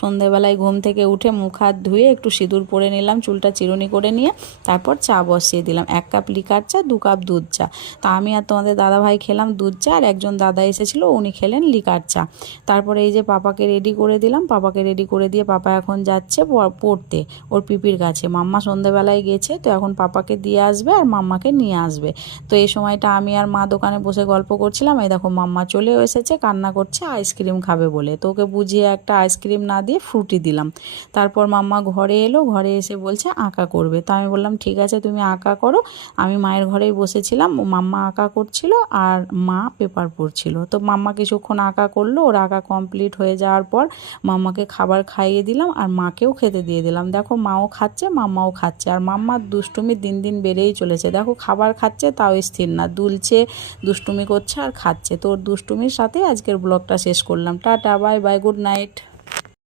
সন্ধেবেলায় ঘুম থেকে উঠে মুখ হাত ধুয়ে একটু সিঁদুর পরে নিলাম, চুলটা চিরুনি করে নিয়ে তারপর চা বসিয়ে দিলাম। 1 কাপ লিকার চা, 2 কাপ দুধ চা। তা আমি আর তোমাদের দাদাভাই খেলাম দুধ চা, আর একজন দাদা এসেছিল উনি খেলেন লিকার চা। তারপরে এই যে পাপাকে রেডি করে দিলাম, পাপাকে রেডি করে দিয়ে পাপা এখন যাচ্ছে পড়তে ওর পিপির কাছে। মাম্মা সন্ধেবেলায় গেছে, তো এখন পাপাকে দিয়ে আসবে আর মাম্মাকে নিয়ে আসবে। তো এই সময়টা আমি আর মা দোকানে বসে গল্প করছিলাম। এই দেখো মাম্মা চলেও এসেছে, কান্না করছে আইসক্রিম খাবে বলে। তো ওকে বুঝিয়ে একটা আইসক্রিম না দিয়ে ফ্রুটি দিলাম। তারপর মাম্মা ঘরে এলো, ঘরে এসে বলছে আঁকা করবে। তো আমি বললাম ঠিক আছে তুমি আঁকা করো। আমি মায়ের ঘরেই বসেছিলাম, মাম্মা আঁকা করছিল আর মা পেপার পড়ছিল। তো মাম্মা কিছুক্ষণ আঁকা করলো, ওর আঁকা কমপ্লিট হয়ে যাওয়ার পর মাম্মাকে খাবার খাইয়ে দিলাম আর মাকেও খেতে দিয়ে দিলাম। দেখো মাও খাচ্ছে, মাম্মাও খাচ্ছে, আর মাম্মার দুষ্টুমি দিন দিন বেড়েই চলেছে। দেখো খাবার খাচ্ছে তাও স্থির না, দুলছে, দুষ্টুমি করছে আর খাচ্ছে। তো ওর দুষ্টুমির সাথে আজকের ব্লগটা শেষ করলাম। Tata, bye bye, good night.